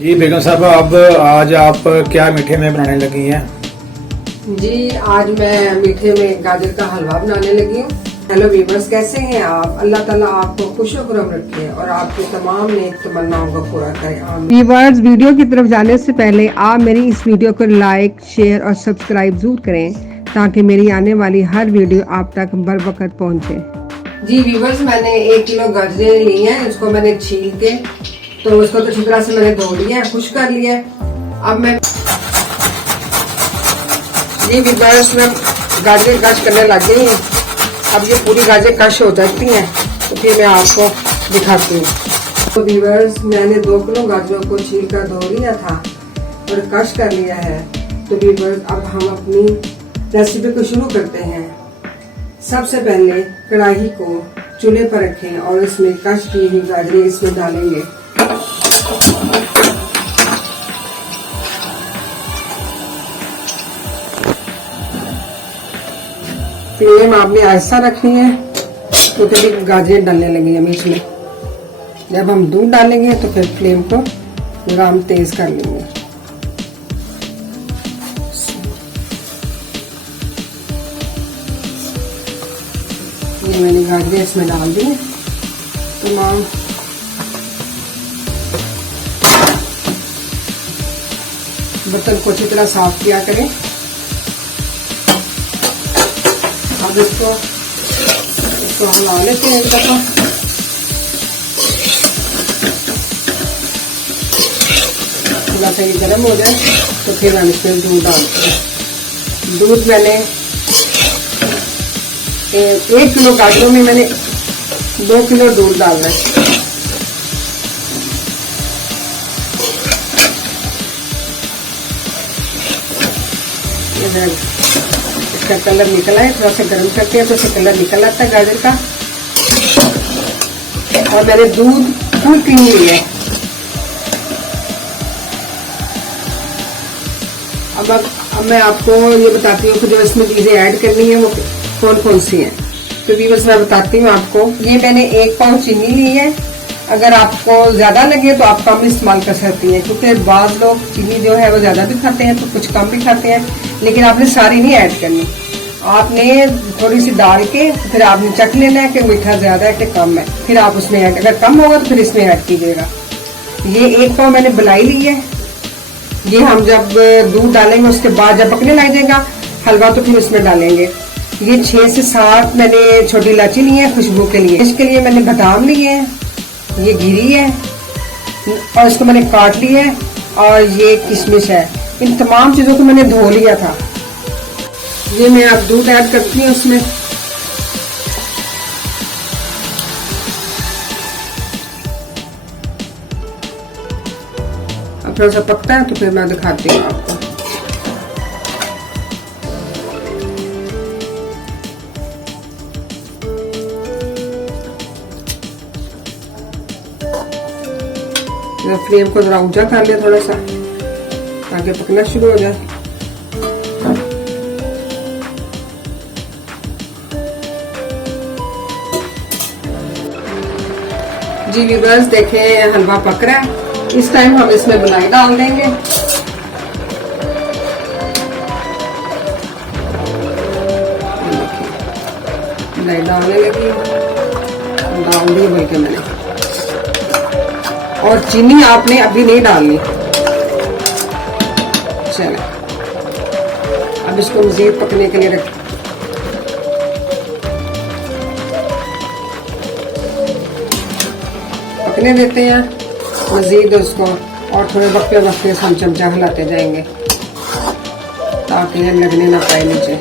जी बेगम साहब, अब आज आप क्या मीठे में बनाने लगी हैं? जी आज मैं मीठे में गाजर का हलवा बनाने लगी हूँ। हेलो वीवर्स, कैसे हैं आप? अल्लाह ताला आपको खुशो खुरम रखे और आपकी तमाम नेक तमन्नाओं को पूरा करे, आमीन। वीवर्स, वीडियो की तरफ जाने से पहले आप मेरी इस वीडियो को लाइक, शेयर और सब्सक्राइब जरूर करें ताकि मेरी आने वाली हर वीडियो आप तक बर वक्त पहुँचे। जी वीवर्स, मैंने 1 किलो गाजरें ली हैं। इसको मैंने छील के तो उसको तो अच्छी तरह से मैंने धो लिया है, खुश कर लिया है। अब मैं ये वीवर्स में गाजर कश करने लग गई हूँ। अब ये पूरी गाजर कश हो जाती हैं तो फिर मैं आपको दिखाती हूँ। तो वीवर्स, मैंने 2 किलो गाजरों को छील कर धो लिया था और कश कर लिया है। तो वीवर्स, अब हम अपनी रेसिपी को शुरू करते हैं। सबसे पहले कढ़ाई को चूल्हे पर रखें और इसमें कश की हुई गाजरें इसमें डालेंगे। फ्लेम आपने ऐसा रखनी है तो कभी गाजरें डालने लगी हम इसमें। जब हम दूध डालेंगे तो फिर फ्लेम को पूरा हम तेज कर लेंगे। ये मैंने गाजरें इसमें डाल दी तमाम। बर्तन को अच्छी तरह साफ किया करें। अब इसको हिला लेते हैं एक दफा। थोड़ा सा ये गर्म हो जाए तो फिर हम इसमें दूध डालते हैं। दूध मैंने 1 किलो गाजरों में मैंने 2 किलो दूध डालना है। इसका कलर निकला है, थोड़ा सा गर्म करते हैं तो इसका कलर निकल आता है गाजर का। और मैंने दूध फुल क्रीम लिया है। अब मैं आपको ये बताती हूँ कि जो इसमें चीजें ऐड करनी है वो कौन कौन सी हैं। तो भी बस मैं बताती हूँ आपको। ये मैंने 1 पाउंड चीनी ली है। अगर आपको ज्यादा लगे तो आप कम इस्तेमाल कर सकती हैं, क्योंकि बाज लोग चीनी जो है वो ज्यादा भी खाते हैं तो कुछ कम भी खाते हैं। लेकिन आपने सारी नहीं ऐड करनी, आपने थोड़ी सी डाल के फिर आपने चख लेना है कि मीठा ज्यादा है कि कम है, फिर आप उसमें ऐड, अगर कम होगा तो फिर इसमें ऐड कीजिएगा। ये 1 पाव मैंने बनाई ली है। ये हम जब दूध डालेंगे उसके बाद जब पकने लग जाएगा हलवा तो फिर इसमें डालेंगे। ये 6 से 7 मैंने छोटी इलायची ली है खुशबू के लिए। इसके लिए मैंने बादाम लिए हैं, ये गिरी है और इसको मैंने काट लिया है, और ये किशमिश है। इन तमाम चीजों को मैंने धो लिया था। ये मैं अब दूध ऐड करती हूँ उसमें। अब थोड़ा सा पकता है तो फिर मैं दिखाती हूँ आपको। फ्लेम को जरा ऊंचा कर लिया थोड़ा सा ताकि पकना शुरू हो जाए। जी व्यूअर्स, देखें हलवा पक रहा है। इस टाइम हम इसमें मलाई डाल देंगे। मलाई डालने लगी, डाल दी बल्कि मैंने। और चीनी आपने अभी नहीं डालनी। चलो अब इसको मजीद पकने के लिए रख। पकने देते हैं मजीद उसको, और थोड़े वक्त से हम चमचा हिलाते जाएंगे ताकि ये लगने ना पाए नीचे।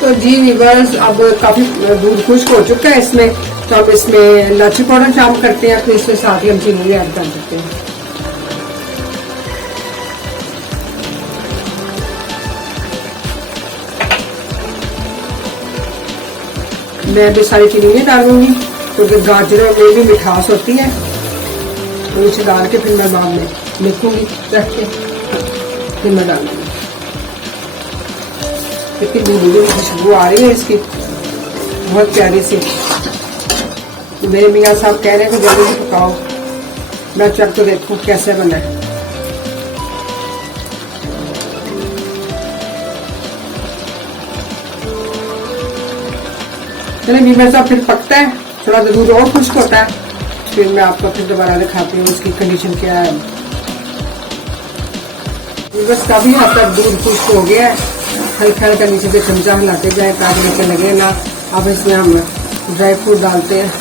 तो जी व्यूअर्स, अब काफी दूध खुश्क हो चुका है इसमें, तो अब इसमें इलायची पाउडर शामिल करते हैं। फिर इसमें साथ ही हम चीनी ऐड कर देते हैं। मैं भी सारी चीनी नहीं डालूंगी। क्योंकि गाजरों में भी मिठास होती है। तो इसे डाल के फिर मैं बाद में देखूंगी रख के, फिर मैं डालूंगी। कितनी दूर खुशबू आ रही है इसकी, बहुत प्यारी सी। मेरे मियाँ साहब कह रहे हैं कि जल्दी से पकाओ, मैं चख तो देखूं कैसे बना है। चलिए मीठा साहब फिर पकता है, थोड़ा दूध और खुश्क होता है, फिर मैं आपको फिर दोबारा दिखाती हूँ उसकी कंडीशन क्या है। बस काफी हद तक दूध खुश्क हो गया है, हल्का हल्का नीचे से चमचा हिलाते जाए ताकि नीचे लगे ना। अब इसमें हम ड्राई फ्रूट डालते हैं।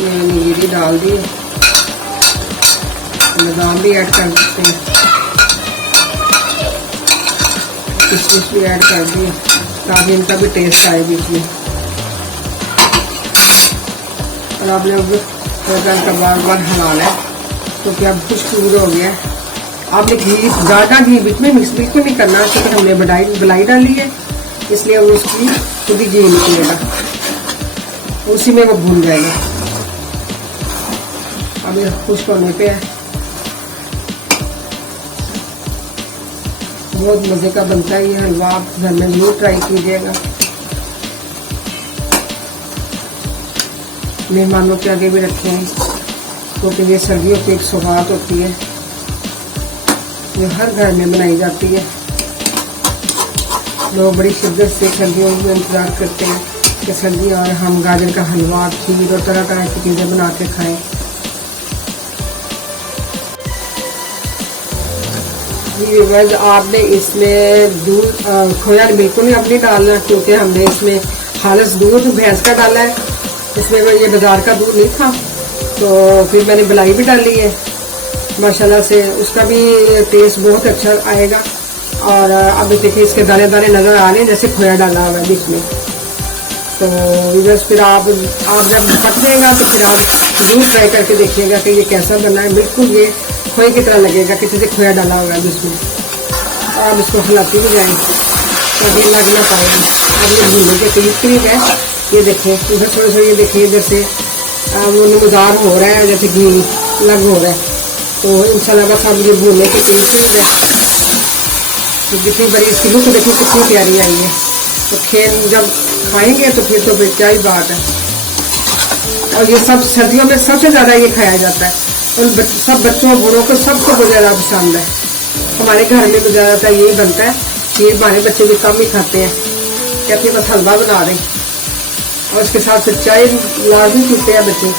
नींबू डाल दिए, बादाम भी ऐड कर सकते हैं, किशमिश भी ऐड कर दिए ताकि इनका भी टेस्ट आए बीच में। और आपने का बार बार हिलाना है क्योंकि अब खुशबू हो गया है। आपने घी, ज़्यादा घी बीच में मिक्स बिल्कुल नहीं करना, क्योंकि हमने बलाई डाली है इसलिए वो उसकी खुद ही घी निकलेगा, उसी में वो भून जाएगा। अब ये खुश्क होने पे है, बहुत मजे का बनता है ये हलवा, आप घर में जरूर ट्राई कीजिएगा। मेहमानों के आगे भी रखे हैं क्योंकि ये सर्दियों की एक सौगात होती है, ये हर घर में बनाई जाती है। लोग बड़ी शिद्दत से सर्दियों में इंतजार करते हैं कि सर्दी और हम गाजर का हलवा, खीर और तरह तरह की चीज़ें बना के खाएं। बस आपने इसमें दूध खोया बिल्कुल नहीं अपनी डालना, क्योंकि हमने इसमें खालिस दूध भैंस का डाला है, इसमें ये बाजार का दूध नहीं था। तो फिर मैंने मलाई भी डाली है माशाल्लाह से, उसका भी टेस्ट बहुत अच्छा आएगा। और अब देखिए इसके दाने दाने नज़र आ रहे हैं जैसे खोया डाला हुआ है बीच में। तो बस फिर आप जब पक जाएगा तो फिर आप जरूर ट्राई करके देखिएगा कि ये कैसा बना है। बिल्कुल ये खोए की तरह लगेगा कि जैसे खोया डाला होगा जिसमें। और आप इसको हिलाती भी जाएंगे ताकि लग ना पाए। अब ये भूनने के करीब है, ये देखें इधर थोड़ा सा, ये देखिए जैसे वो नमदार हो रहा है, जैसे घी लग हो रहा है। तो इंशाल्लाह बस अब ये भूनने के करीब है। तो जितनी बड़ी इसकी लुक देखो कितनी प्यारी आई है। तो खेल जब खाएंगे तो फिर क्या ही बात है। और ये सब सर्दियों में सबसे ज़्यादा ये खाया जाता है और सब बच्चों बूढ़ों को सबको बहुत ज़्यादा पसंद है। हमारे घर में तो ज़्यादातर यही बनता है, ये हमारे बच्चे भी कम ही खाते हैं, कहते हैं बस हलवा बना रहे, और उसके साथ फिर चाय लाजमी पीते हैं बच्चे।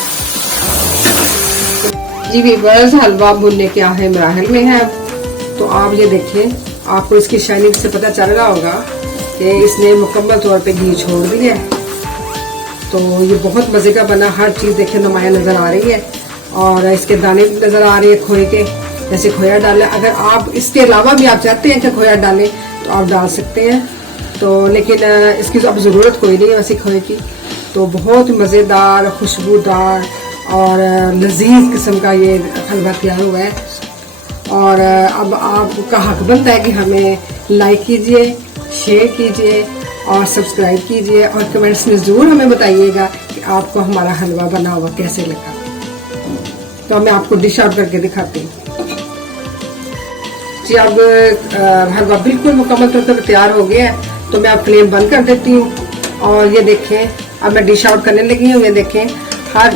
जी भी बस हलवा भुनने के आहे मराहल में है। तो आप ये देखें, आपको इसकी शाइनिंग से पता चल रहा होगा कि इसने मुकम्मल तौर पे घी छोड़ दिया है। तो ये बहुत मज़े का बना, हर चीज़ देखें नुमाया नज़र आ रही है और इसके दाने भी नज़र आ रहे हैं खोए के, जैसे खोया डालें। अगर आप इसके अलावा भी आप चाहते हैं कि खोया डालें तो आप डाल सकते हैं, तो लेकिन इसकी तो अब ज़रूरत कोई नहीं है वैसे खोए की। तो बहुत मज़ेदार, खुशबूदार और लजीज किस्म का ये हलवा तैयार हुआ है। और अब आपका हक बनता है कि हमें लाइक कीजिए, शेयर कीजिए और सब्सक्राइब कीजिए, और कमेंट्स में ज़रूर हमें बताइएगा कि आपको हमारा हलवा बना हुआ कैसे लगा। तो मैं आपको डिश आउट करके दिखाती हूँ जी। अब हलवा बिल्कुल मुकम्मल तौर पर तैयार हो गया है, तो मैं अब फ्लेम बंद कर देती हूँ। और ये देखें, अब मैं डिश आउट करने लगी हूँ। ये देखें, हर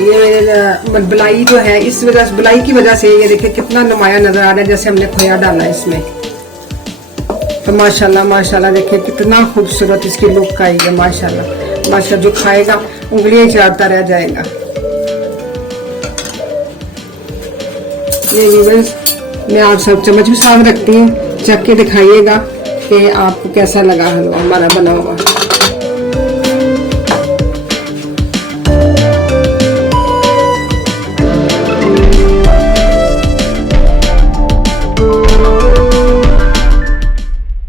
ये बलाई जो है, इस वजह से, बलाई की वजह से ये देखें कितना नुमाया नजर आ रहा है जैसे हमने खोया डाला है इसमें। तो माशाल्लाह माशाल्लाह देखिए कितना खूबसूरत इसकी लुक आई है। माशाल्लाह माशाल्लाह, जो खाएगा उंगलियां चाटता रह जाएगा। ये व्यूअर्स, मैं आप सब चम्मच भी साथ रखती हूँ, चख के दिखाइएगा कि आपको कैसा लगा हलवा हमारा बना हुआ।